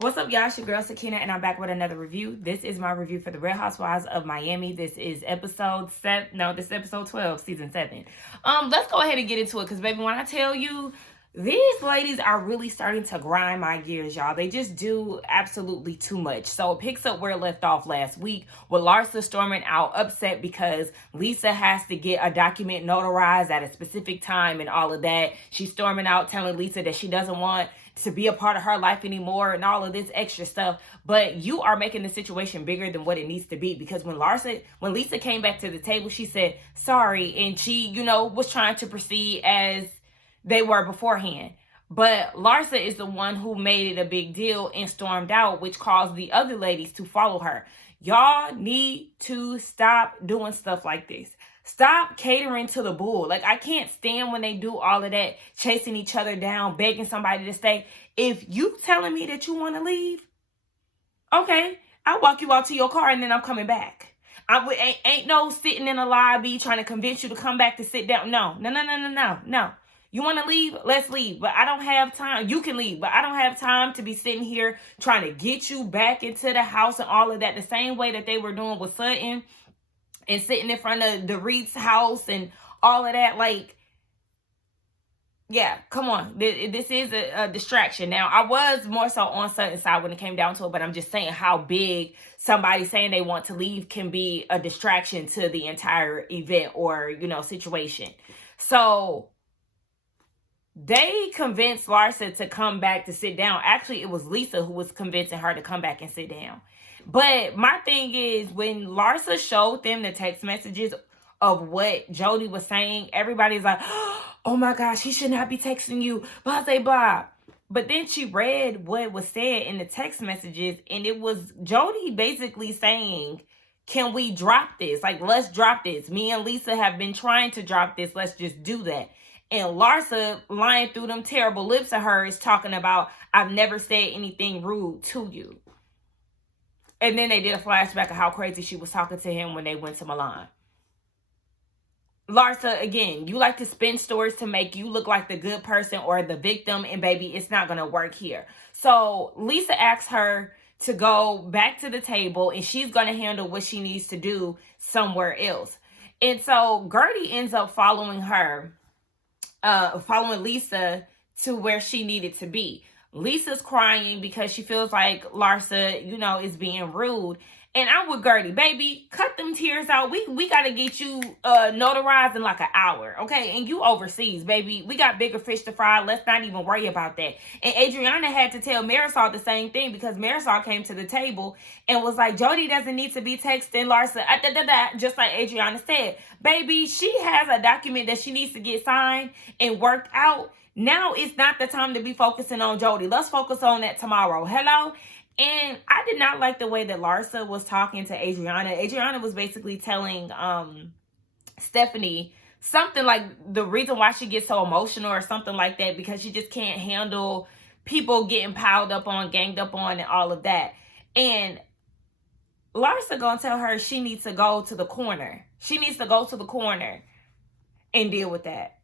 What's up, y'all? It's your girl Sakina, and I'm back with another review. This is my review for the Real Housewives of Miami. This is episode 7. No, this is episode 12, season 7. Let's go ahead and get into it, because baby, when I tell you, these ladies are really starting to grind my gears, y'all. They just do absolutely too much. So it picks up where it left off last week with Larsa storming out upset because Lisa has to get a document notarized at a specific time and all of that. She's storming out telling Lisa that she doesn't want to be a part of her life anymore and all of this extra stuff. But you are making the situation bigger than what it needs to be, because when Lisa came back to the table, she said sorry, and she, was trying to proceed as they were beforehand. But Larsa is the one who made it a big deal and stormed out, which caused the other ladies to follow her. Y'all need to stop doing stuff like this. Stop catering to the bull. Like, I can't stand when they do all of that, chasing each other down, begging somebody to stay. If you telling me that you want to leave, okay, I'll walk you out to your car and then I'm coming back. Ain't no sitting in a lobby trying to convince you to come back to sit down. No. You want to leave? Let's leave. But I don't have time. You can leave, but I don't have time to be sitting here trying to get you back into the house and all of that, the same way that they were doing with Sutton and sitting in front of the Reed's house and all of that. Like, yeah, come on. This is a distraction. Now, I was more so on Sutton's side when it came down to it, but I'm just saying how big somebody saying they want to leave can be a distraction to the entire event or, situation. So they convinced Larsa to come back to sit down. Actually, it was Lisa who was convincing her to come back and sit down. But my thing is, when Larsa showed them the text messages of what Jody was saying, everybody's like, oh my gosh, he should not be texting you, blah, blah, blah. But then she read what was said in the text messages, and it was Jody basically saying, can we drop this? Like, let's drop this. Me and Lisa have been trying to drop this. Let's just do that. And Larsa, lying through them terrible lips of hers, talking about, I've never said anything rude to you. And then they did a flashback of how crazy she was talking to him when they went to Milan. Larsa, again, you like to spin stories to make you look like the good person or the victim, and baby, it's not going to work here. So Lisa asks her to go back to the table, and she's going to handle what she needs to do somewhere else. And so Gertie ends up following Lisa to where she needed to be. Lisa's crying because she feels like Larsa, is being rude. And I'm with Gertie, baby, cut them tears out. We got to get you notarized in like an hour, okay? And you overseas, baby. We got bigger fish to fry. Let's not even worry about that. And Adriana had to tell Marisol the same thing, because Marisol came to the table and was like, Jody doesn't need to be texting Larsa, just like Adriana said. Baby, she has a document that she needs to get signed and worked out. Now it's not the time to be focusing on Jody. Let's focus on that tomorrow. Hello? And I did not like the way that Larsa was talking to Adriana. Adriana was basically telling Stephanie something like the reason why she gets so emotional or something like that, because she just can't handle people getting piled up on, ganged up on, and all of that. And Larsa gonna tell her she needs to go to the corner. She needs to go to the corner and deal with that.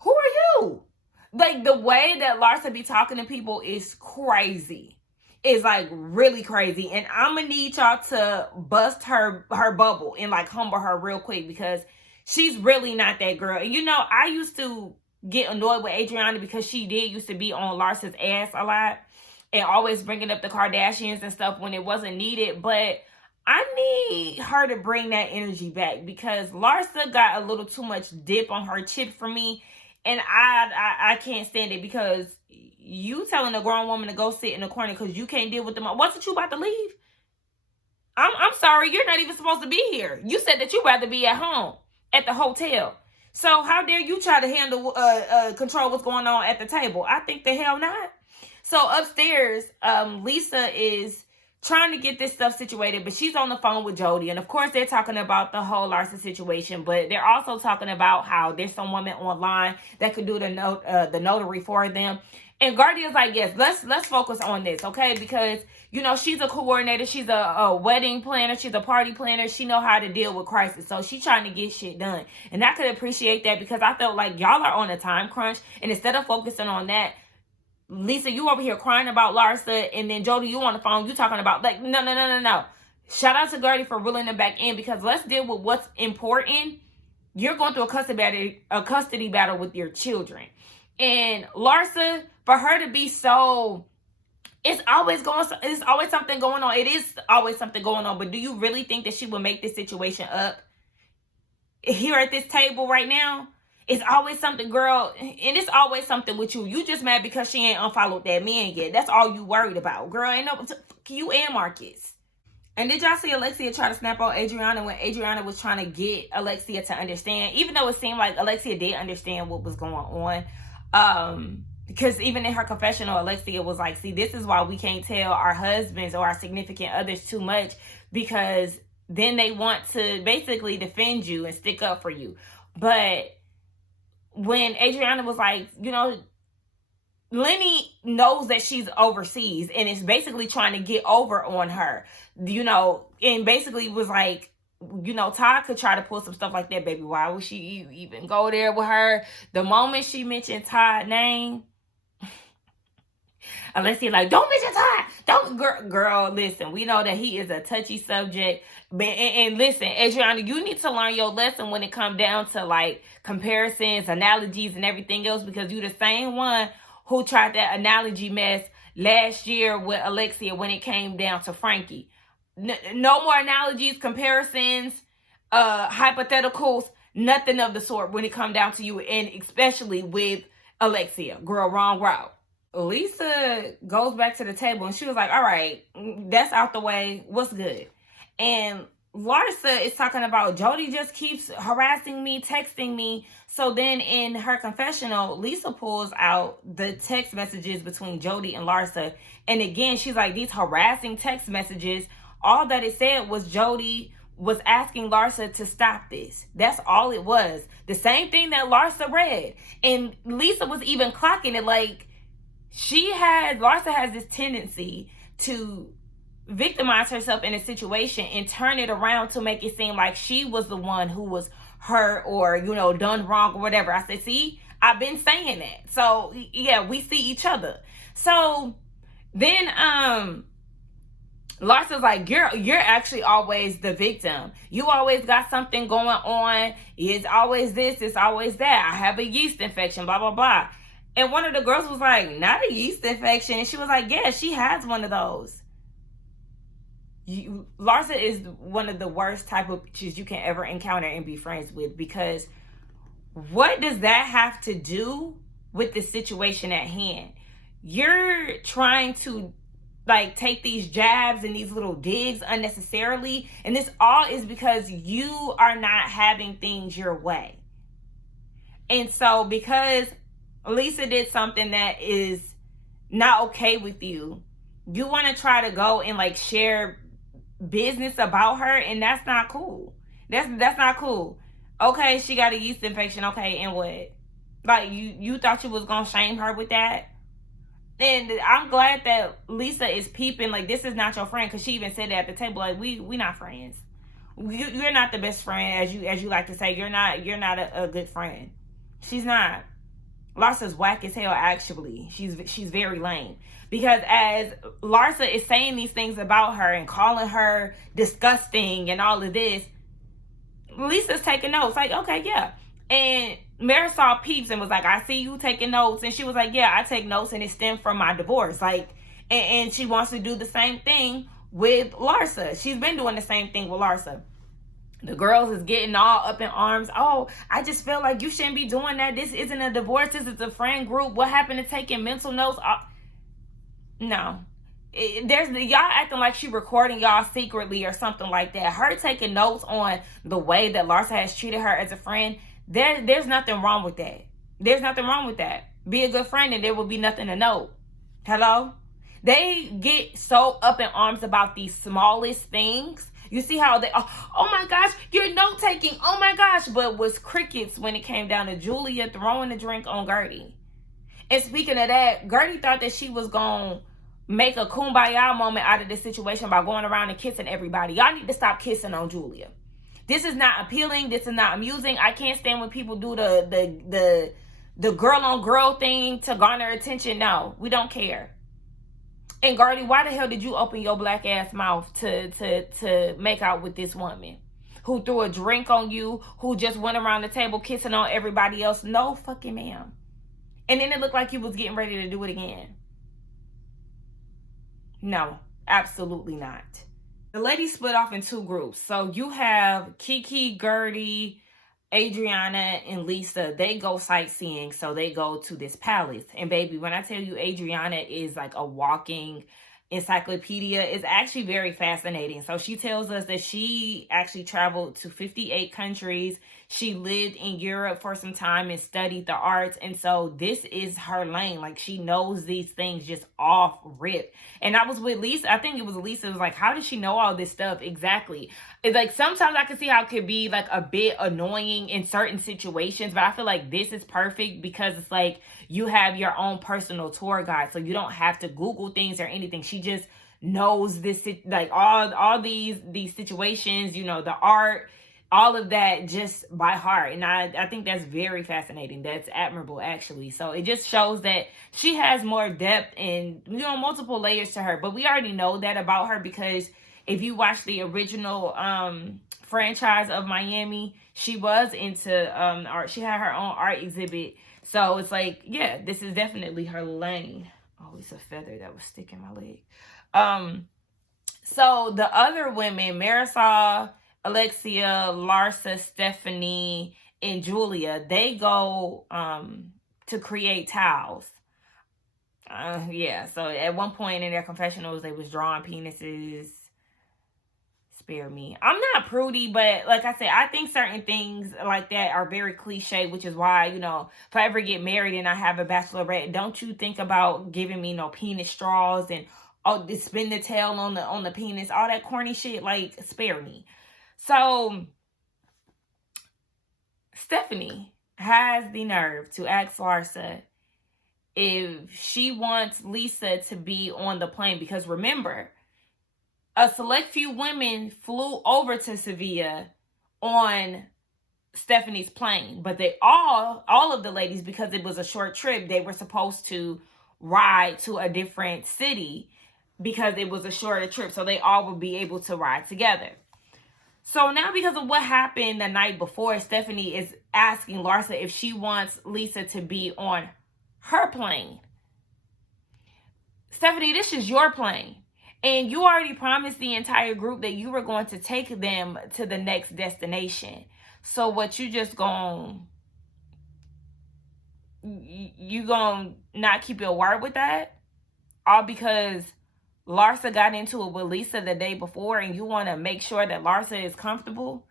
Who are you? Like, the way that Larsa be talking to people is crazy. It's like really crazy. And I'm gonna need y'all to bust her bubble and like humble her real quick, because she's really not that girl. And I used to get annoyed with Adriana because she did used to be on Larsa's ass a lot and always bringing up the Kardashians and stuff when it wasn't needed. But I need her to bring that energy back, because Larsa got a little too much dip on her chip for me. And I can't stand it, because you telling a grown woman to go sit in the corner because you can't deal with them. Wasn't you about to leave? I'm sorry, you're not even supposed to be here. You said that you'd rather be at home, at the hotel. So how dare you try to handle, control what's going on at the table? I think the hell not. So upstairs, Lisa is trying to get this stuff situated, but she's on the phone with Jody. And of course, they're talking about the whole Larsa situation, but they're also talking about how there's some woman online that could do the notary for them. And Gertie is like, yes, let's focus on this, okay? Because, she's a coordinator. She's a wedding planner. She's a party planner. She know how to deal with crisis. So she's trying to get shit done. And I could appreciate that, because I felt like y'all are on a time crunch. And instead of focusing on that, Lisa, you over here crying about Larsa, and then Jody, you on the phone, you talking about, like, no. Shout out to Gertie for reeling them back in, because let's deal with what's important. You're going through a custody battle with your children. And Larsa, for her to be so, it's always something going on. It is always something going on. But do you really think that she will make this situation up here at this table right now? It's always something, girl, and it's always something with you. You just mad because she ain't unfollowed that man yet. That's all you worried about, girl. Ain't no, you and Marcus. And did y'all see Alexia try to snap on Adriana when Adriana was trying to get Alexia to understand? Even though it seemed like Alexia did understand what was going on. Because even in her confessional, Alexia was like, see, this is why we can't tell our husbands or our significant others too much, because then they want to basically defend you and stick up for you. But when Adriana was like, you know, Lenny knows that she's overseas and is basically trying to get over on her, you know, and basically was like, you know, Todd could try to pull some stuff like that, baby. Why would she even go there with her? The moment she mentioned Todd's name, Alessia like, don't mention Todd. Don't, girl, listen, we know that he is a touchy subject. But, and listen, Adriana, you need to learn your lesson when it comes down to like comparisons, analogies, and everything else, because you the same one who tried that analogy mess last year with Alexia when it came down to Frankie. No more analogies, comparisons, hypotheticals, nothing of the sort when it come down to you, and especially with Alexia. Girl, wrong route. Lisa goes back to the table and she was like, all right, that's out the way. What's good? And Larsa is talking about Jody just keeps harassing me, texting me. So then in her confessional, Lisa pulls out the text messages between Jody and Larsa. And again, she's like, these harassing text messages, all that it said was Jody was asking Larsa to stop this. That's all it was. The same thing that Larsa read. And Lisa was even clocking it like, Larsa has this tendency to victimize herself in a situation and turn it around to make it seem like she was the one who was hurt or, you know, done wrong or whatever. I said, see, I've been saying that. So yeah, we see each other. So then Larsa's like, you're actually always the victim. You always got something going on. It's always this, it's always that. I have a yeast infection, blah, blah, blah. And one of the girls was like, not a yeast infection. And she was like, yeah, she has one of those. Larsa is one of the worst type of bitches you can ever encounter and be friends with, because what does that have to do with the situation at hand? You're trying to like take these jabs and these little digs unnecessarily, and this all is because you are not having things your way. And so because Lisa did something that is not okay with you, you want to try to go and like share business about her, and that's not cool. That's not cool. Okay, she got a yeast infection. Okay, and what? Like you thought you was gonna shame her with that? And I'm glad that Lisa is peeping. Like, this is not your friend, because she even said that at the table. Like, we not friends. You're not the best friend, as you like to say. You're not a good friend. She's not. Larsa's whack as hell, actually. She's very lame. Because as Larsa is saying these things about her and calling her disgusting and all of this, Lisa's taking notes. Like, okay, yeah. And Marisol peeps and was like, I see you taking notes. And she was like, yeah, I take notes and it stemmed from my divorce. Like, and she wants to do the same thing with Larsa. She's been doing the same thing with Larsa. The girls is getting all up in arms. Oh, I just feel like you shouldn't be doing that. This isn't a divorce. This is a friend group. What happened to taking mental notes? No. Y'all acting like she recording y'all secretly or something like that. Her taking notes on the way that Larsa has treated her as a friend, there's nothing wrong with that. There's nothing wrong with that. Be a good friend and there will be nothing to note. Hello? They get so up in arms about these smallest things. You see how they, oh my gosh, you're note taking. Oh my gosh. But was crickets when it came down to Julia throwing the drink on Gertie. And speaking of that, Gertie thought that she was going to make a kumbaya moment out of this situation by going around and kissing everybody. Y'all need to stop kissing on Julia. This is not appealing. This is not amusing. I can't stand when people do the girl on girl thing to garner attention. No, we don't care. And Gardy, why the hell did you open your black ass mouth to make out with this woman who threw a drink on you, who just went around the table kissing on everybody else? No fucking ma'am. And then it looked like you was getting ready to do it again. No, absolutely not. The ladies split off in two groups. So you have Kiki, Gertie, Adriana, and Lisa. They go sightseeing, so they go to this palace. And baby, when I tell you Adriana is like a walking encyclopedia, is actually very fascinating. So she tells us that she actually traveled to 58 countries. She lived in Europe for some time and studied the arts. And so this is her lane. Like, she knows these things just off rip. And I was with Lisa. I think it was Lisa. It was like, how does she know all this stuff exactly? It's like, sometimes I can see how it could be like a bit annoying in certain situations, but I feel like this is perfect because it's like you have your own personal tour guide, so you don't have to Google things or anything. She just knows this, like all these situations, you know, the art, all of that just by heart. And I think that's very fascinating. That's admirable, actually. So it just shows that she has more depth and, you know, multiple layers to her. But we already know that about her because if you watch the original franchise of Miami, she was into art. She had her own art exhibit. So it's like, yeah, this is definitely her lane. Oh, it's a feather that was sticking my leg. So the other women, Marisol, Alexia, Larsa, Stephanie, and Julia, they go to create towels. Yeah, so at one point in their confessionals, they was drawing penises. Spare me. I'm not prudy, but like I said, I think certain things like that are very cliche, which is why, you know, if I ever get married and I have a bachelorette, don't you think about giving me no penis straws and spin the tail on the penis, all that corny shit. Like, spare me. So Stephanie has the nerve to ask Larsa if she wants Lisa to be on the plane, because remember, a select few women flew over to Seville on Stephanie's plane, but they all of the ladies, because it was a short trip, they were supposed to ride to a different city because it was a shorter trip, so they all would be able to ride together. So now, because of what happened the night before, Stephanie is asking Larsa if she wants Lisa to be on her plane. Stephanie, this is your plane. And you already promised the entire group that you were going to take them to the next destination. So what, you just gonna not keep your word with that? All because Larsa got into it with Lisa the day before and you want to make sure that Larsa is comfortable?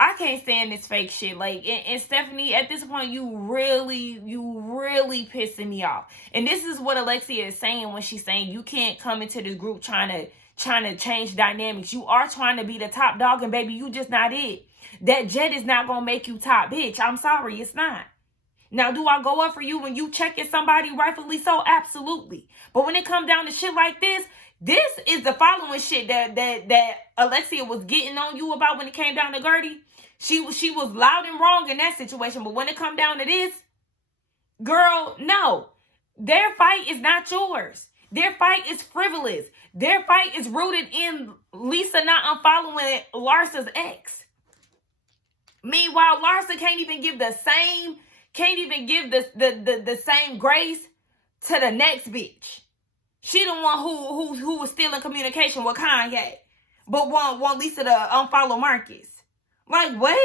I can't stand this fake shit. Like, and Stephanie, at this point, you really pissing me off. And this is what Alexia is saying when she's saying you can't come into this group trying to change dynamics. You are trying to be the top dog, and baby, you just not it. That jet is not gonna make you top bitch. I'm sorry, it's not. Now, do I go up for you when you checking somebody? Rightfully so, absolutely. But when it comes down to shit like this is the following shit that Alexia was getting on you about when it came down to Gertie. She was loud and wrong in that situation, but when it come down to this, girl, no. Their fight is not yours. Their fight is frivolous. Their fight is rooted in Lisa not unfollowing Larsa's ex. Meanwhile, Larsa can't even give the same grace to the next bitch. She the one who was still in communication with Kanye, but want Lisa to unfollow Marcus. Like, what?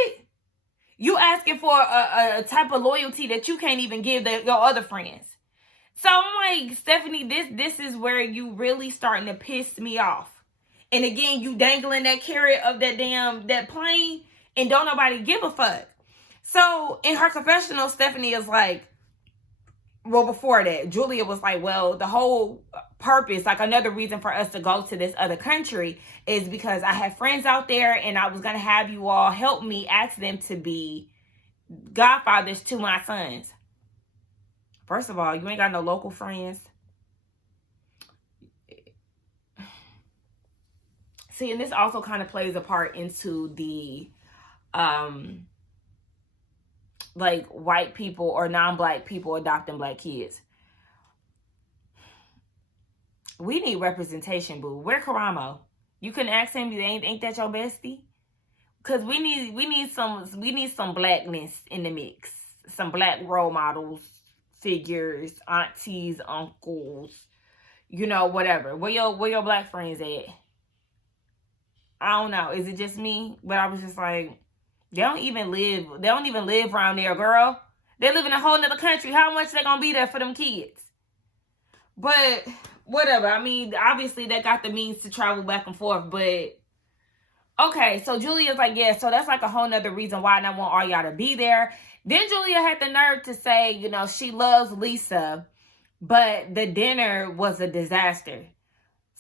You asking for a type of loyalty that you can't even give your other friends. So I'm like, Stephanie, this is where you really starting to piss me off. And again, you dangling that carrot of that plane, and don't nobody give a fuck. So in her confessional, Stephanie is like, well, before that, Julia was like, well, the whole purpose, like another reason for us to go to this other country is because I have friends out there and I was going to have you all help me ask them to be godfathers to my sons. First of all, you ain't got no local friends. See, and this also kind of plays a part into the like white people or non-black people adopting black kids. We need representation, boo. Where Karamo? You couldn't ask him, ain't that your bestie? Cause we need some blackness in the mix. Some black role models, figures, aunties, uncles, you know, whatever. Where your black friends at? I don't know. Is it just me? But I was just like, they don't even live around there, girl. They live in a whole nother country. How much they gonna be there for them kids? But whatever. I mean, obviously they got the means to travel back and forth, but okay, so Julia's like, yeah, so that's like a whole nother reason why I want all y'all to be there. Then Julia had the nerve to say, you know, she loves Lisa, but the dinner was a disaster.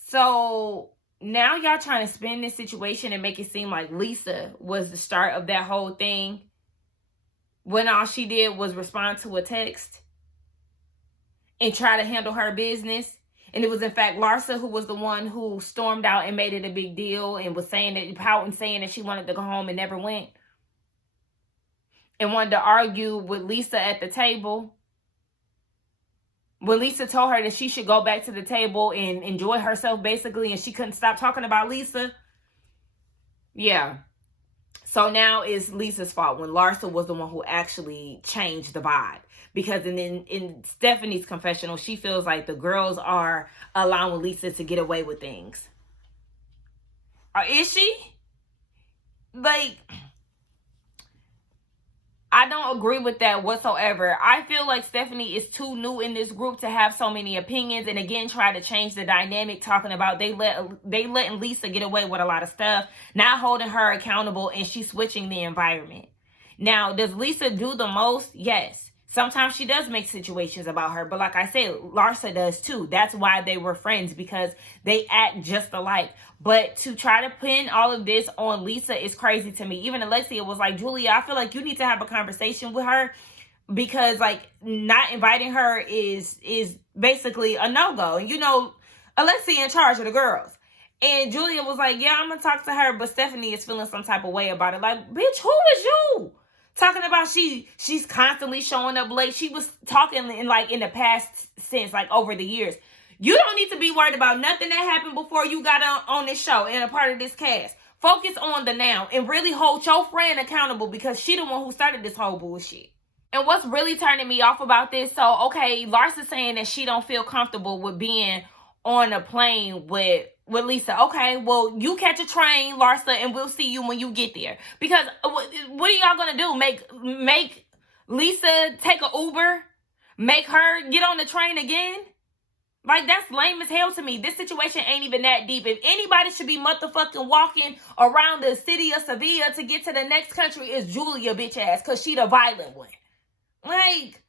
So now y'all trying to spin this situation and make it seem like Lisa was the start of that whole thing, when all she did was respond to a text and try to handle her business. And it was, in fact, Larsa who was the one who stormed out and made it a big deal and was saying that, pouting, saying that she wanted to go home and never went. And wanted to argue with Lisa at the table. When Lisa told her that she should go back to the table and enjoy herself, basically, and she couldn't stop talking about Lisa. Yeah. So now it's Lisa's fault when Larsa was the one who actually changed the vibe. Because in Stephanie's confessional, she feels like the girls are allowing Lisa to get away with things. Is she? Like, I don't agree with that whatsoever. I feel like Stephanie is too new in this group to have so many opinions, and again try to change the dynamic, talking about they letting Lisa get away with a lot of stuff, not holding her accountable, and she's switching the environment. Now, does Lisa do the most? Yes. Sometimes she does make situations about her, but like I said, Larsa does too. That's why they were friends, because they act just alike. But to try to pin all of this on Lisa is crazy to me. Even Alexia was like, Julia, I feel like you need to have a conversation with her, because like not inviting her is basically a no-go. And you know, Alexia in charge of the girls. And Julia was like, yeah, I'm going to talk to her, but Stephanie is feeling some type of way about it. Like, bitch, who is you? Talking about she's constantly showing up late. She was talking in the past since, like, over the years. You don't need to be worried about nothing that happened before you got on this show and a part of this cast. Focus on the now and really hold your friend accountable, because she the one who started this whole bullshit. And what's really turning me off about this, so, okay, Larsa's saying that she don't feel comfortable with being on a plane with Lisa. Okay, well, you catch a train, Larsa, and we'll see you when you get there. Because what are y'all gonna do? Make Lisa take an Uber? Make her get on the train again? Like, that's lame as hell to me. This situation ain't even that deep. If anybody should be motherfucking walking around the city of Seville to get to the next country, is Julia, bitch ass, because she the violent one. Like,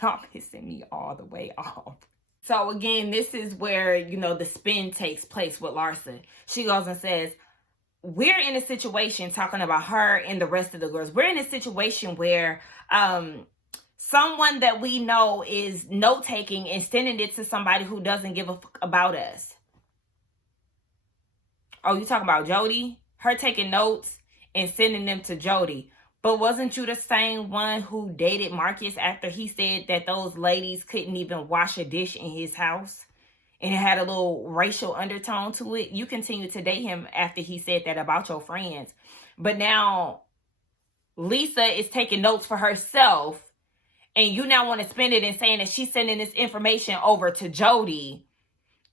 y'all pissing me all the way off. So again, this is where, you know, the spin takes place with Larsa. She goes and says, we're in a situation, talking about her and the rest of the girls, we're in a situation where someone that we know is note-taking and sending it to somebody who doesn't give a fuck about us. Oh, you talking about Jody? Her taking notes and sending them to Jody. But wasn't you the same one who dated Marcus after he said that those ladies couldn't even wash a dish in his house? And it had a little racial undertone to it. You continued to date him after he said that about your friends. But now Lisa is taking notes for herself, and you now want to spin it and saying that she's sending this information over to Jody,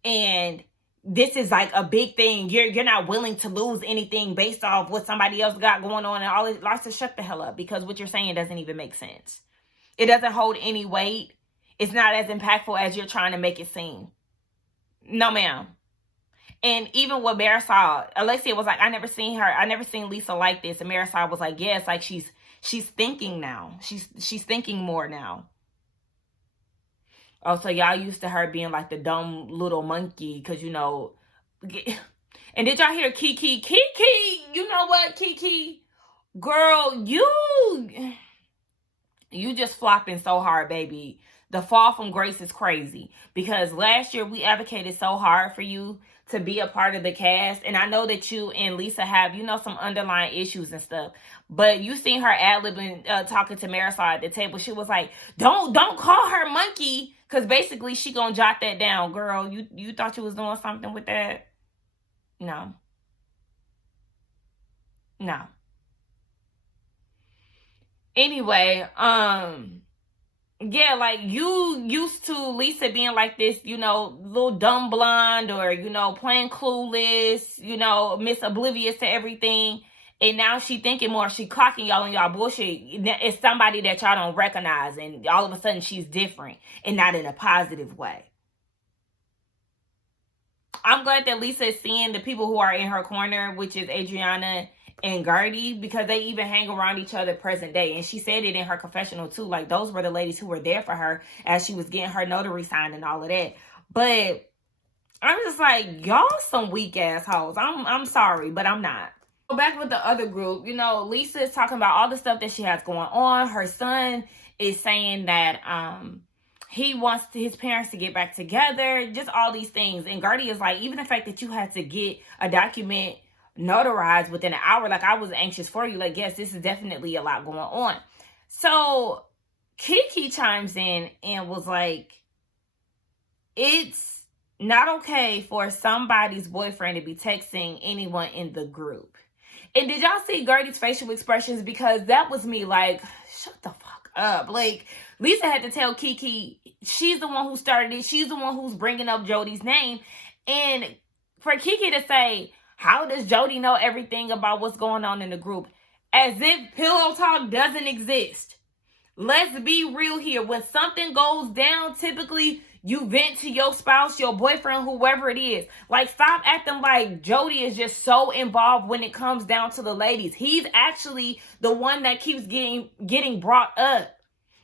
and this is like a big thing. You're not willing to lose anything based off what somebody else got going on and all this. Larsa, shut the hell up, because what you're saying doesn't even make sense. It doesn't hold any weight. It's not as impactful as you're trying to make it seem. No, ma'am. And even with Marisol, Alexia was like, I never seen Lisa like this. And Marisol was like, yeah, it's like she's thinking now. She's thinking more now. Oh, so y'all used to her being like the dumb little monkey, because, you know. And did y'all hear Kiki? Kiki, you know what, Kiki? Girl, you just flopping so hard, baby. the fall from grace is crazy, because last year we advocated so hard for you to be a part of the cast, and I know that you and Lisa have, you know, some underlying issues and stuff, but you seen her ad-libbing, talking to Marisol at the table. She was like, don't call her monkey, because basically she gonna jot that down. Girl, you thought you was doing something with that? No. Anyway, yeah, like, you used to Lisa being like this, you know, little dumb blonde, or, you know, playing clueless, you know, Miss Oblivious to everything. And now she thinking more, she clocking y'all on y'all bullshit. It's somebody that y'all don't recognize, and all of a sudden she's different, and not in a positive way. I'm glad that Lisa is seeing the people who are in her corner, which is Adriana and Gertie, because they even hang around each other present day. And she said it in her confessional too. Like, those were the ladies who were there for her as she was getting her notary signed and all of that. But I'm just like, y'all some weak assholes. I'm sorry, but I'm not. Back with the other group, you know, Lisa is talking about all the stuff that she has going on. Her son is saying that he wants his parents to get back together, just all these things. And Gertie is like, even the fact that you had to get a document notarized within an hour, like, I was anxious for you. Like, yes, this is definitely a lot going on. So Kiki chimes in and was like, it's not okay for somebody's boyfriend to be texting anyone in the group. And did y'all see Gertie's facial expressions? Because that was me, like, shut the fuck up. Like, Lisa had to tell Kiki she's the one who started it. She's the one who's bringing up Jody's name. And for Kiki to say, how does Jody know everything about what's going on in the group? As if pillow talk doesn't exist. Let's be real here. When something goes down, typically you vent to your spouse, your boyfriend, whoever it is. Like, stop acting like Jody is just so involved when it comes down to the ladies. He's actually the one that keeps getting brought up.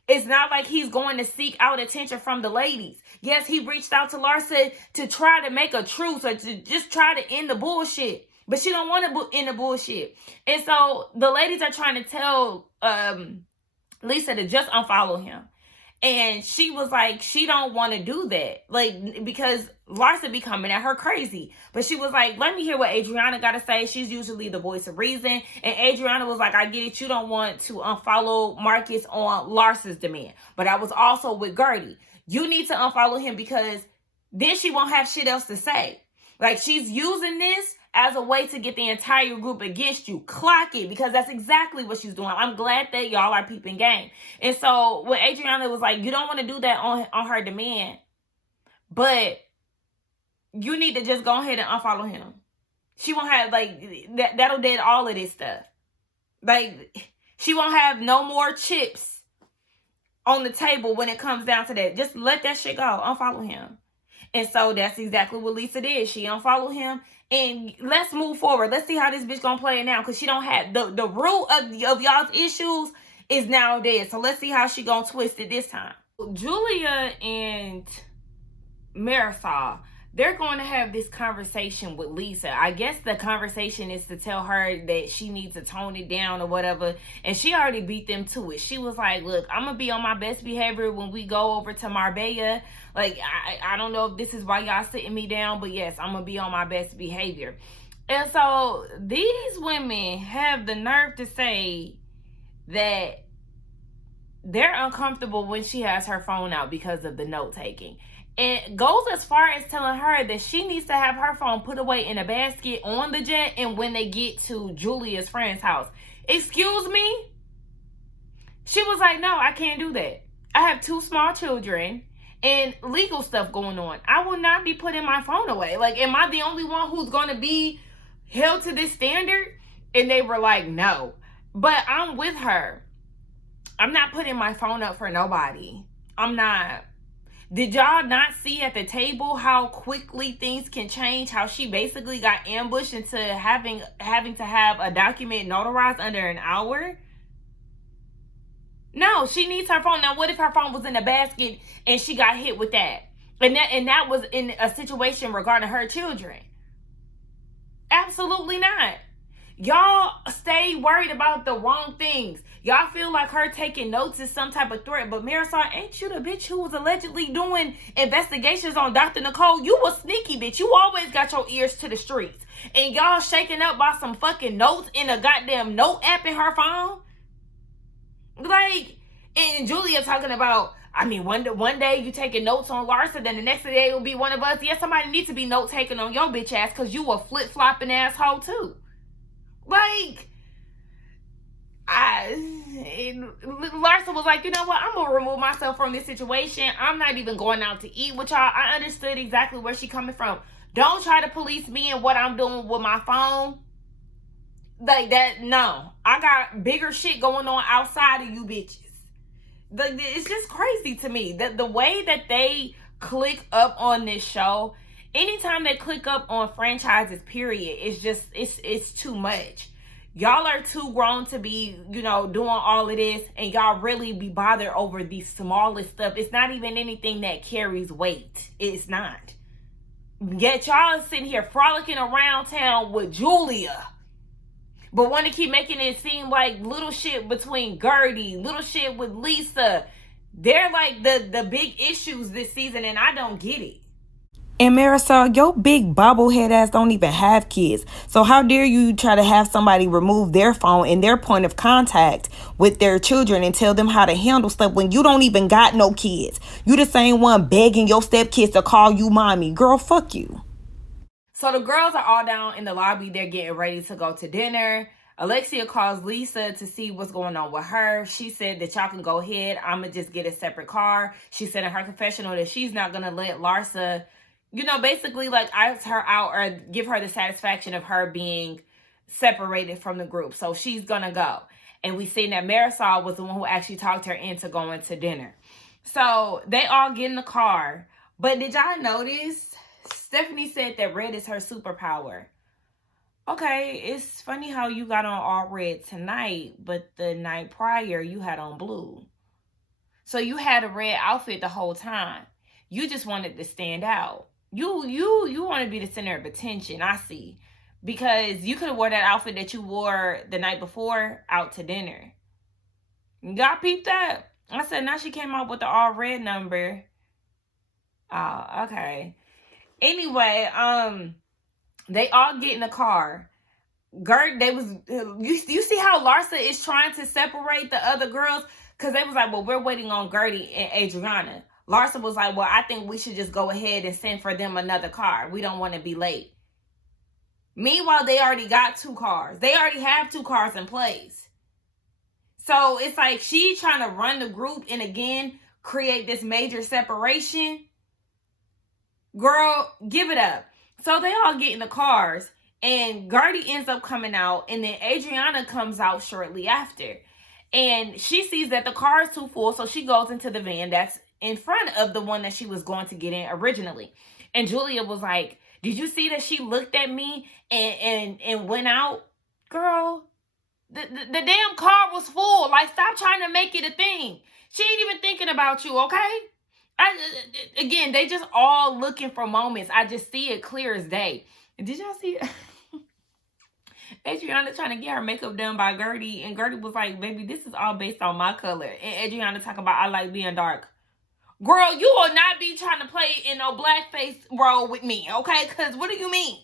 It's not like he's going to seek out attention from the ladies. Yes, he reached out to Larsa to try to make a truce, or to just try to end the bullshit. But she don't want to end the bullshit. And so the ladies are trying to tell Lisa to just unfollow him. And she was like, she don't want to do that. Like, because Larsa be coming at her crazy. But she was like, let me hear what Adriana got to say. She's usually the voice of reason. And Adriana was like, I get it. You don't want to unfollow Marcus on Larsa's demand. But I was also with Gertie. You need to unfollow him, because then she won't have shit else to say. Like, she's using this as a way to get the entire group against you. Clock it, because that's exactly what she's doing. I'm glad that y'all are peeping game. And so when Adriana was like, you don't want to do that on her demand, but you need to just go ahead and unfollow him. She won't have, like, that'll dead all of this stuff. Like, she won't have no more chips on the table when it comes down to that. Just let that shit go. Unfollow him. And so that's exactly what Lisa did. She unfollowed him. And let's move forward. Let's see how this bitch gonna play it now. Because she don't have the root of y'all's issues is now dead. So let's see how she gonna twist it this time. Julia and Marisol, they're going to have this conversation with Lisa. I guess the conversation is to tell her that she needs to tone it down or whatever. And she already beat them to it. She was like, look, I'm going to be on my best behavior when we go over to Marbella. Like, I don't know if this is why y'all sitting me down, but yes, I'm going to be on my best behavior. And so these women have the nerve to say that they're uncomfortable when she has her phone out because of the note taking. And goes as far as telling her that she needs to have her phone put away in a basket on the jet and when they get to Julia's friend's house. Excuse me? She was like, no, I can't do that. I have 2 small children and legal stuff going on. I will not be putting my phone away. Like, am I the only one who's going to be held to this standard? And they were like, no. But I'm with her. I'm not putting my phone up for nobody. I'm not. Did y'all not see at the table how quickly things can change? How she basically got ambushed into having to have a document notarized under an hour? No, she needs her phone. Now, what if her phone was in a basket and she got hit with that? And that was in a situation regarding her children? Absolutely not. Y'all stay worried about the wrong things. Y'all feel like her taking notes is some type of threat. But Marisol, ain't you the bitch who was allegedly doing investigations on Dr. Nicole? You a sneaky bitch. You always got your ears to the streets. And y'all shaking up by some fucking notes in a goddamn note app in her phone? Like, and Julia talking about, I mean, one day you taking notes on Larsa, then the next day it will be one of us. Yeah, somebody needs to be note taking on your bitch ass because you a flip-flopping asshole too. Like, Larsa was like, you know what? I'm going to remove myself from this situation. I'm not even going out to eat with y'all. I understood exactly where she coming from. Don't try to police me and what I'm doing with my phone. Like that, no. I got bigger shit going on outside of you bitches. It's just crazy to me. The way that they click up on this show, anytime they click up on franchises, period, it's too much. Y'all are too grown to be, doing all of this, and y'all really be bothered over the smallest stuff. It's not even anything that carries weight. It's not. Yet y'all sitting here frolicking around town with Julia, but want to keep making it seem like little shit between Gertie, little shit with Lisa. They're like the big issues this season, and I don't get it. And Marisol, your big bobblehead ass don't even have kids. So how dare you try to have somebody remove their phone and their point of contact with their children and tell them how to handle stuff when you don't even got no kids? You the same one begging your stepkids to call you mommy. Girl, fuck you. So the girls are all down in the lobby. They're getting ready to go to dinner. Alexia calls Lisa to see what's going on with her. She said that y'all can go ahead. I'm going to just get a separate car. She said in her confessional that she's not going to let Larsa, basically like ask her out or give her the satisfaction of her being separated from the group. So she's going to go. And we seen that Marisol was the one who actually talked her into going to dinner. So they all get in the car. But did y'all notice Stephanie said that red is her superpower? Okay, it's funny how you got on all red tonight, but the night prior you had on blue. So you had a red outfit the whole time. You just wanted to stand out. You want to be the center of attention, I see. Because you could have wore that outfit that you wore the night before out to dinner. Y'all peeped that? I said, now she came out with the all red number. Oh, okay. Anyway, they all get in the car. You see how Larsa is trying to separate the other girls? Because they was like, well, we're waiting on Gertie and Adriana. Larsa was like, well, I think we should just go ahead and send for them another car. We don't want to be late. Meanwhile, they already got 2 cars. They already have 2 cars in place. So it's like she trying to run the group and again create this major separation. Girl, give it up. So they all get in the cars and Gertie ends up coming out and then Adriana comes out shortly after. And she sees that the car is too full, so she goes into the van that's in front of the one that she was going to get in originally. And Julia was like, did you see that she looked at me and went out? Girl, the damn car was full. Like, stop trying to make it a thing. She ain't even thinking about you, okay? Again, they just all looking for moments. I just see it clear as day. Did y'all see it? Adriana trying to get her makeup done by Gertie, and Gertie was like, baby, this is all based on my color. And Adriana talking about, I like being dark. Girl, you will not be trying to play in no blackface role with me, okay? Because what do you mean?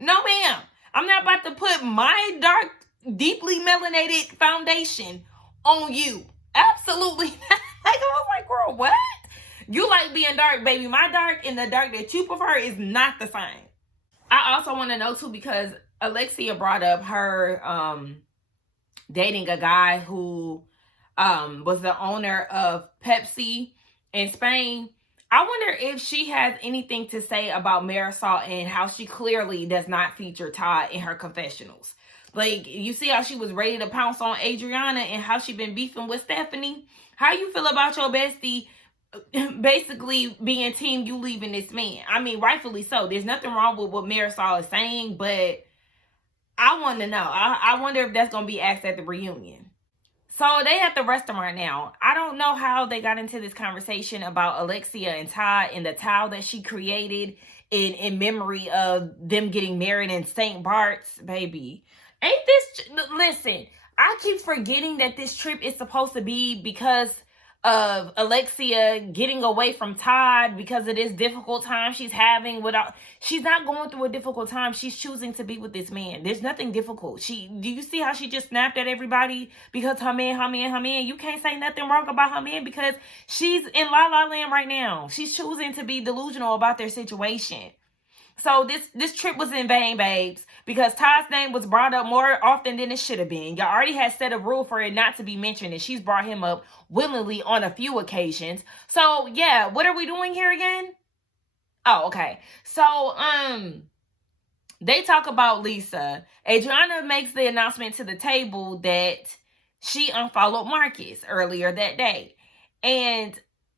No, ma'am. I'm not about to put my dark, deeply melanated foundation on you. Absolutely not. I was like, girl, what? You like being dark, baby. My dark and the dark that you prefer is not the same. I also want to know, too, because Alexia brought up her dating a guy who was the owner of Pepsi in Spain. I wonder if she has anything to say about Marisol and how she clearly does not feature Todd in her confessionals. Like, you see how she was ready to pounce on Adriana and how she been beefing with Stephanie? How you feel about your bestie basically being team you leaving this man? I mean, rightfully so. There's nothing wrong with what Marisol is saying, but I want to know. I wonder if that's going to be asked at the reunion. So they at the restaurant now. I don't know how they got into this conversation about Alexia and Todd and the towel that she created in memory of them getting married in St. Bart's, baby. Ain't this, listen, I keep forgetting that this trip is supposed to be because of Alexia getting away from Todd because of this difficult time she's having she's not going through a difficult time. She's choosing to be with this man. There's nothing difficult. Do you see how she just snapped at everybody because her man? You can't say nothing wrong about her man because she's in La La Land right now. She's choosing to be delusional about their situation. So this trip was in vain, babes, because Todd's name was brought up more often than it should have been. Y'all already had set a rule for it not to be mentioned, and she's brought him up willingly on a few occasions. So, yeah, what are we doing here again? Oh, okay. So, they talk about Lisa. Adriana makes the announcement to the table that she unfollowed Marcus earlier that day. And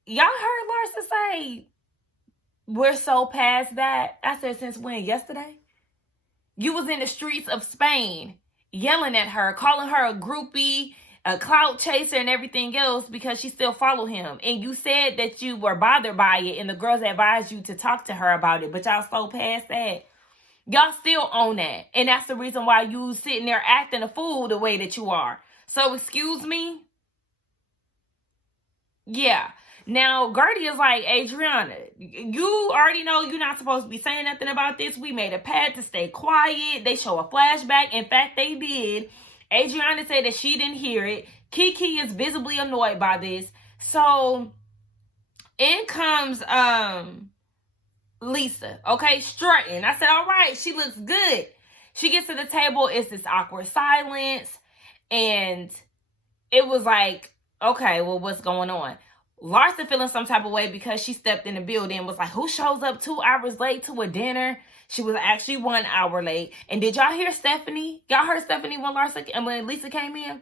y'all heard Larsa say, we're so past that. I said, since when? Yesterday? You was in the streets of Spain yelling at her, calling her a groupie, a clout chaser, and everything else because she still followed him. And you said that you were bothered by it and the girls advised you to talk to her about it. But y'all so past that. Y'all still own that. And that's the reason why you sitting there acting a fool the way that you are. So, excuse me? Yeah. Now, Gertie is like, Adriana, you already know you're not supposed to be saying nothing about this. We made a pact to stay quiet. They show a flashback. In fact, they did. Adriana said that she didn't hear it. Kiki is visibly annoyed by this. So, in comes Lisa, okay, strutting. I said, all right, she looks good. She gets to the table. It's this awkward silence. And it was like, okay, well, what's going on? Larsa feeling some type of way because she stepped in the building and was like, who shows up 2 hours late to a dinner? She was actually 1 hour late. And did y'all hear Stephanie? Y'all heard Stephanie when Lisa came in?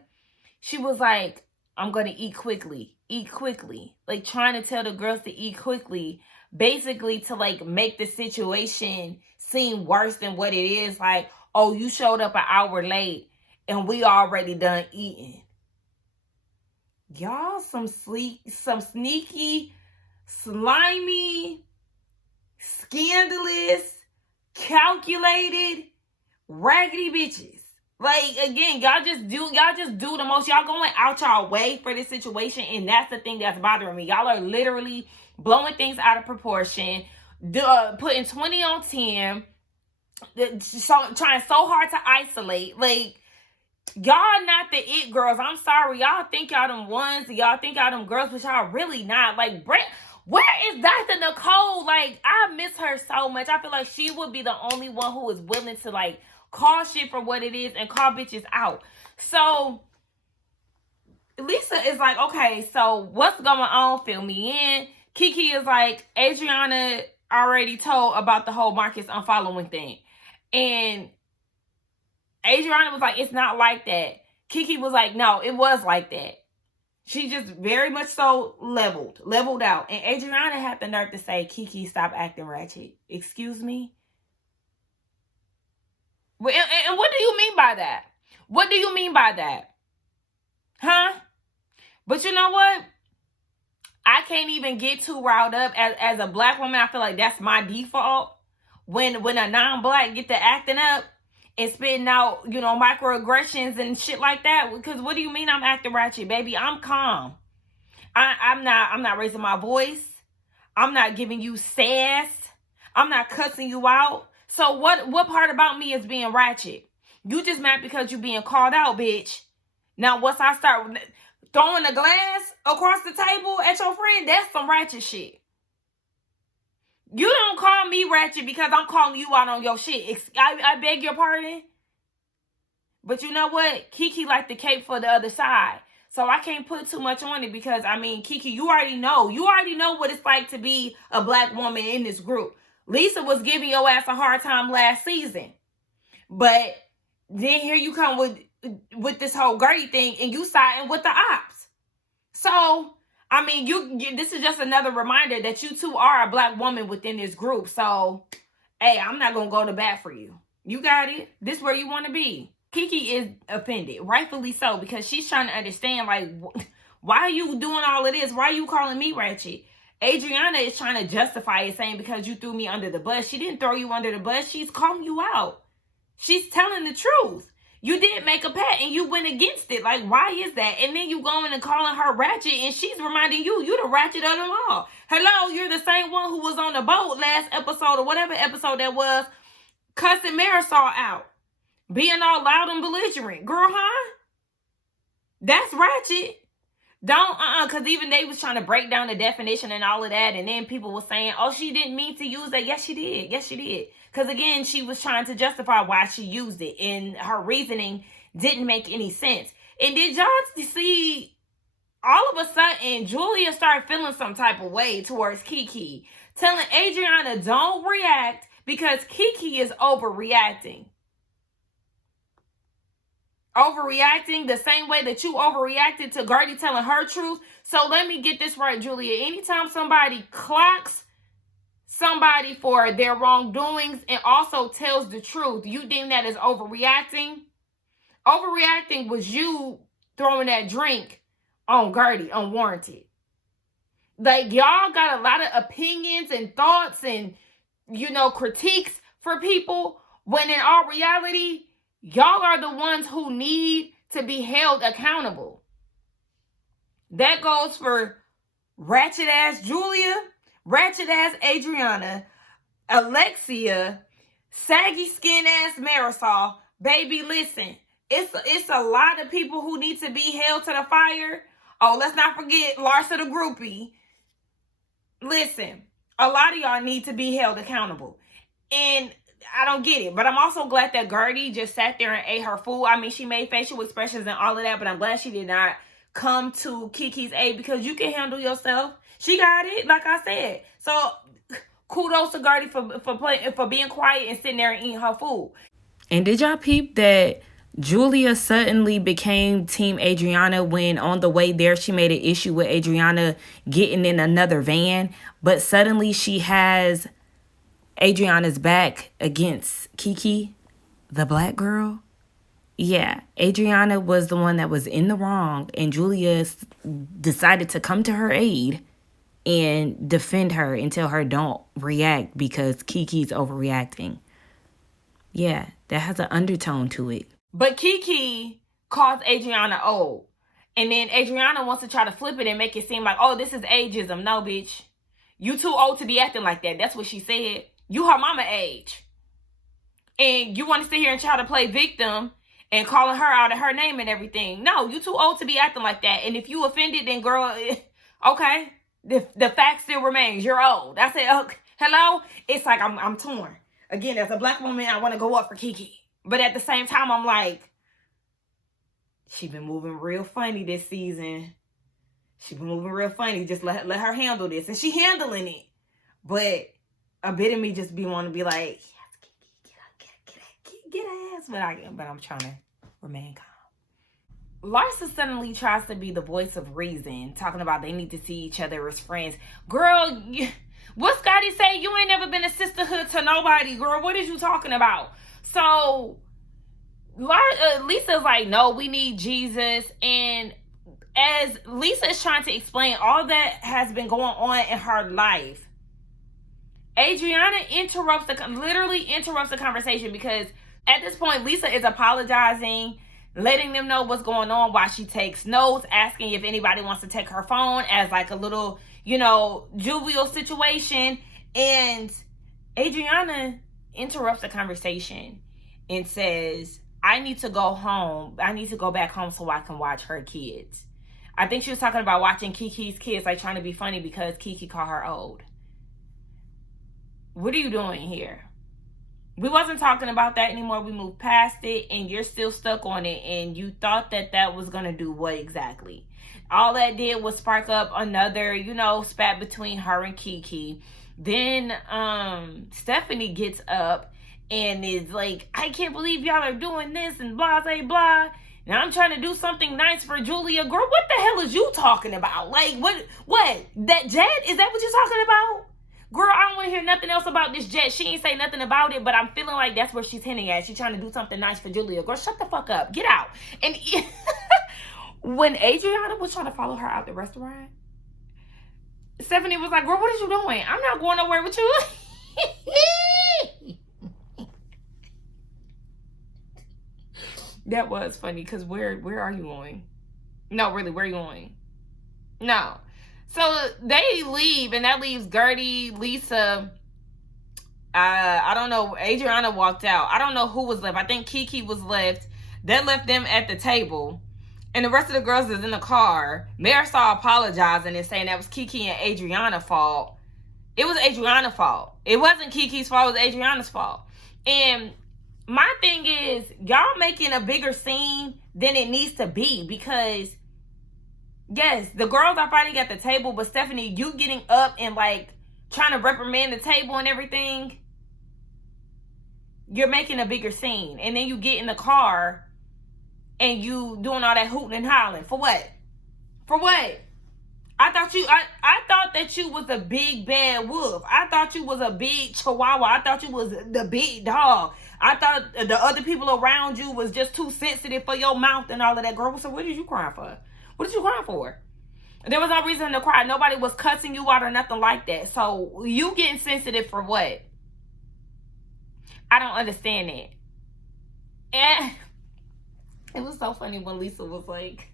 She was like, I'm going to eat quickly. Eat quickly. Like trying to tell the girls to eat quickly. Basically to like make the situation seem worse than what it is. Like, oh, you showed up an hour late and we already done eating. Y'all some sneaky, slimy, scandalous, calculated, raggedy bitches. Like, again, y'all just do the most. Y'all going out y'all way for this situation, and that's the thing that's bothering me. Y'all are literally blowing things out of proportion, putting 20 on 10, trying so hard to isolate. Like, y'all not the it girls. I'm sorry. Y'all think y'all them ones. Y'all think y'all them girls, but y'all really not. Like, Brent, where is Dr. Nicole? Like, I miss her so much. I feel like she would be the only one who is willing to, like, call shit for what it is and call bitches out. So, Lisa is like, okay, so what's going on? Fill me in. Kiki is like, Adriana already told about the whole Marcus unfollowing thing. And Adriana was like, it's not like that. Kiki was like, no, it was like that. She just very much so leveled out. And Adriana had the nerve to say, Kiki, stop acting ratchet. Excuse me? And what do you mean by that? What do you mean by that? Huh? But you know what? I can't even get too riled up. As a black woman, I feel like that's my default. When a non-black get to acting up and spitting out, you know, microaggressions and shit like that. Because what do you mean I'm acting ratchet, baby? I'm calm. I'm not raising my voice. I'm not giving you sass. I'm not cussing you out. So what part about me is being ratchet? You just mad because you being called out, bitch. Now, once I start throwing the glass across the table at your friend, that's some ratchet shit. You don't call me ratchet because I'm calling you out on your shit. I beg your pardon. But you know what? Kiki like the cape for the other side. So I can't put too much on it because, I mean, Kiki, you already know. You already know what it's like to be a black woman in this group. Lisa was giving your ass a hard time last season. But then here you come with this whole Gertie thing and you siding with the ops. So, I mean, this is just another reminder that you two are a black woman within this group. So, hey, I'm not going to go to bat for you. You got it. This is where you want to be. Kiki is offended, rightfully so, because she's trying to understand, like, why are you doing all of this? Why are you calling me ratchet? Adriana is trying to justify it, saying because you threw me under the bus. She didn't throw you under the bus. She's calling you out. She's telling the truth. You did make a pact and you went against it. Like, why is that? And then you going and calling her ratchet, and she's reminding you the ratchet of them all. Hello, you're the same one who was on the boat last episode or whatever episode that was, cussing Marisol out, being all loud and belligerent. Girl, huh? That's ratchet. Don't, because even they was trying to break down the definition and all of that, and then people were saying, oh, she didn't mean to use that. Yes, she did. Yes, she did. Because, again, she was trying to justify why she used it, and her reasoning didn't make any sense. And did y'all see, all of a sudden, Julia started feeling some type of way towards Kiki, telling Adriana, don't react because Kiki is overreacting. Overreacting the same way that you overreacted to Gertie telling her truth. So let me get this right, Julia. Anytime somebody clocks somebody for their wrongdoings and also tells the truth, you deem that as overreacting? Overreacting was you throwing that drink on Gertie unwarranted. Like, y'all got a lot of opinions and thoughts and, critiques for people, when in all reality, y'all are the ones who need to be held accountable. That goes for ratchet ass Julia, ratchet ass Adriana, Alexia, saggy skin ass Marisol. Baby, listen, it's a lot of people who need to be held to the fire. Oh, let's not forget Larsa the groupie. Listen, a lot of y'all need to be held accountable. And I don't get it, but I'm also glad that Gertie just sat there and ate her food. I mean, she made facial expressions and all of that, but I'm glad she did not come to Kiki's aid, because you can handle yourself. She got it, like I said. So kudos to Gertie for being quiet and sitting there and eating her food. And did y'all peep that Julia suddenly became Team Adriana when on the way there she made an issue with Adriana getting in another van, but suddenly she has Adriana's back against Kiki, the black girl? Yeah, Adriana was the one that was in the wrong, and Julia decided to come to her aid and defend her and tell her don't react because Kiki's overreacting. Yeah, that has an undertone to it. But Kiki calls Adriana old, and then Adriana wants to try to flip it and make it seem like, oh, this is ageism. No, bitch. You too old to be acting like that. That's what she said. You her mama age. And you want to sit here and try to play victim and calling her out of her name and everything. No, you too old to be acting like that. And if you offended, then girl, okay. The fact still remains. You're old. I said, oh, hello? It's like I'm torn. Again, as a black woman, I want to go up for Kiki. But at the same time, I'm like, she been moving real funny this season. She been moving real funny. Just let her handle this. And she handling it. But a bit of me just want to be like, yes, get her ass. But I'm trying to remain calm. Larsa suddenly tries to be the voice of reason, talking about they need to see each other as friends. Girl, what Scotty say? You ain't never been a sisterhood to nobody, girl. What is you talking about? So Lisa's like, no, we need Jesus. And as Lisa is trying to explain all that has been going on in her life, Adriana literally interrupts the conversation, because at this point, Lisa is apologizing, letting them know what's going on while she takes notes, asking if anybody wants to take her phone as like a little, jovial situation. And Adriana interrupts the conversation and says, I need to go home. I need to go back home so I can watch her kids. I think she was talking about watching Kiki's kids, like trying to be funny because Kiki called her old. What are you doing here? We wasn't talking about that anymore. We moved past it, and you're still stuck on it, and you thought that was going to do what exactly? All that did was spark up another, spat between her and Kiki. Then Stephanie gets up and is like, I can't believe y'all are doing this and blah, blah, blah. Now I'm trying to do something nice for Julia. Girl, what the hell is you talking about? Like, what? That jet? Is that what you're talking about? Girl, I don't want to hear nothing else about this jet. She ain't say nothing about it, but I'm feeling like that's where she's hinting at. She's trying to do something nice for Julia. Girl, shut the fuck up. Get out. And when Adriana was trying to follow her out the restaurant, Stephanie was like, girl, what are you doing? I'm not going nowhere with you. That was funny, because where are you going? No, really, where are you going? No. So they leave, and that leaves Gertie, Lisa. I don't know. Adriana walked out. I don't know who was left. I think Kiki was left. That left them at the table. And the rest of the girls is in the car. Marisol apologizing and saying that was Kiki and Adriana's fault. It was Adriana's fault. It wasn't Kiki's fault. It was Adriana's fault. And my thing is, y'all making a bigger scene than it needs to be, because yes, the girls are fighting at the table, but Stephanie, you getting up and like trying to reprimand the table and everything, you're making a bigger scene. And then you get in the car and you doing all that hooting and hollering. For what? For what? I thought that you was a big bad wolf. I thought you was a big chihuahua. I thought you was the big dog. I thought the other people around you was just too sensitive for your mouth and all of that. Girl, so what did you cry for? What did you cry for? There was no reason to cry. Nobody was cussing you out or nothing like that. So you getting sensitive for what? I don't understand it. And it was so funny when Lisa was like,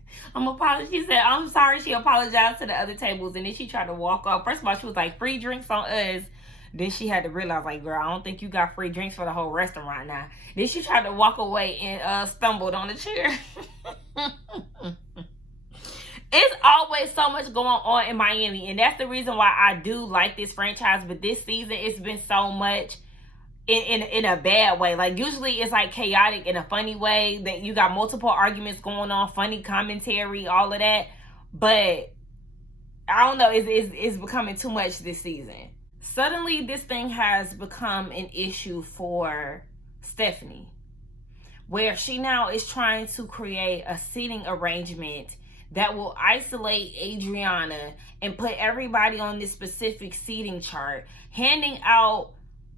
she said, I'm sorry. She apologized to the other tables, and then she tried to walk off. First of all, she was like, free drinks on us. Then she had to realize, like, girl, I don't think you got free drinks for the whole restaurant now. Then she tried to walk away and stumbled on the chair. It's always so much going on in Miami, and that's the reason why I do like this franchise. But this season, it's been so much in a bad way. Like, usually it's like chaotic in a funny way, that you got multiple arguments going on, funny commentary, all of that. But I don't know, it's becoming too much this season. Suddenly this thing has become an issue for Stephanie, where she now is trying to create a seating arrangement that will isolate Adriana and put everybody on this specific seating chart, handing out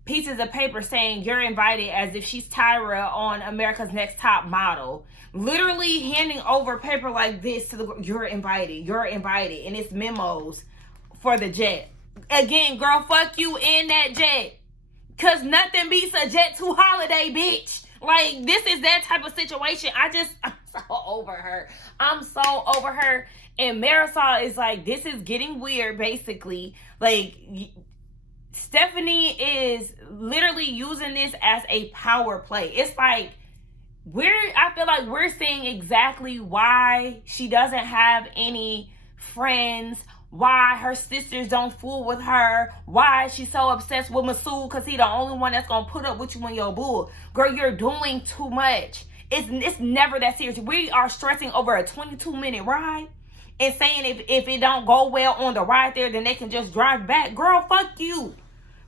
pieces of paper saying you're invited, as if she's Tyra on America's Next Top Model. Literally handing over paper like this to the, you're invited, and it's memos for the jet. Again, girl, fuck you in that jet, cause nothing beats a jet to holiday, bitch. Like, this is that type of situation. I'm so over her. And Marisol is like, this is getting weird, basically. Like, Stephanie is literally using this as a power play. It's like, I feel like we're seeing exactly why she doesn't have any friends, why her sisters don't fool with her, why she's so obsessed with Masood, because he the only one that's gonna put up with you in your bull. Girl, you're doing too much. It's never that serious. We are stressing over a 22-minute ride and saying if it don't go well on the ride there, then they can just drive back. Girl, fuck you.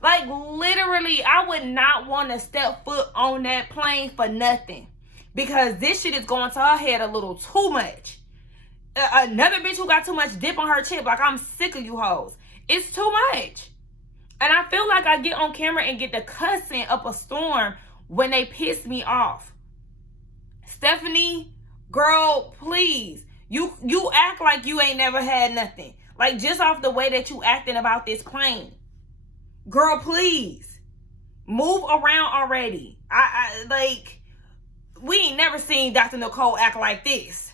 Like, literally, I would not want to step foot on that plane for nothing, because this shit is going to her head a little too much. Another bitch who got too much dip on her chip. Like, I'm sick of you hoes. It's too much. And I feel like I get on camera and get the cussing up a storm when they piss me off. Stephanie, girl, please. You act like you ain't never had nothing. Like, just off the way that you acting about this plane. Girl, please. Move around already. Like, we ain't never seen Dr. Nicole act like this.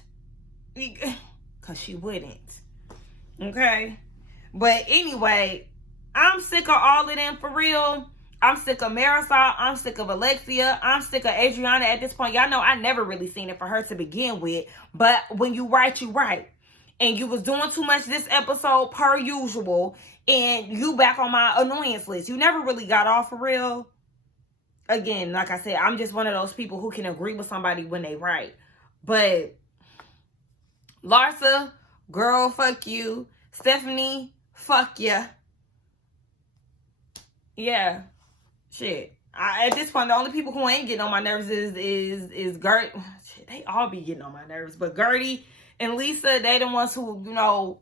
Because she wouldn't. Okay? But anyway, I'm sick of all of them, for real. I'm sick of Marisol. I'm sick of Alexia. I'm sick of Adriana at this point. Y'all know I never really seen it for her to begin with. But when you right, you right. And you was doing too much this episode, per usual. And you back on my annoyance list. You never really got off, for real. Again, like I said, I'm just one of those people who can agree with somebody when they right. But Larsa, girl, fuck you. Stephanie, fuck ya. Yeah. Shit. At this point, the only people who ain't getting on my nerves is Gert. Shit, they all be getting on my nerves. But Gertie and Lisa, they the ones who,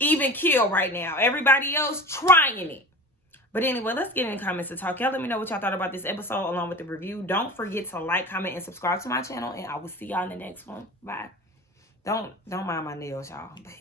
even kill right now. Everybody else trying it. But anyway, let's get in the comments to talk. Y'all let me know what y'all thought about this episode along with the review. Don't forget to like, comment, and subscribe to my channel. And I will see y'all in the next one. Bye. Don't mind my nails, y'all. But